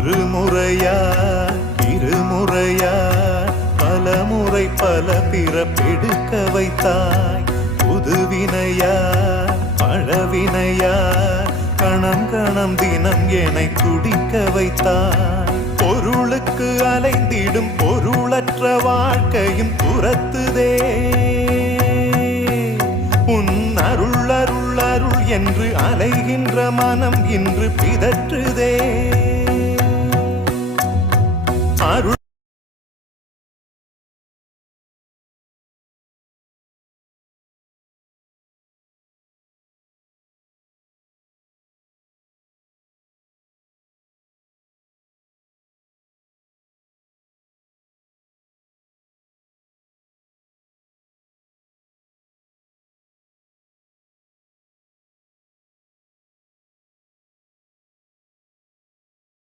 ஒரு முறையா இருமுறையா பல முறை பல பிறப்பெடுக்க வைத்தாய். புதுவினையா பழவினையா கணம் கணம் தினம் என்னை துடிக்க வைத்தாய். பொருளுக்கு அலைந்திடும் பொருளற்ற வாழ்க்கையும் துரத்துதே. உன் அருள் அருள் அருள் என்று அலைகின்ற மனம் இன்று பிதற்றுதே.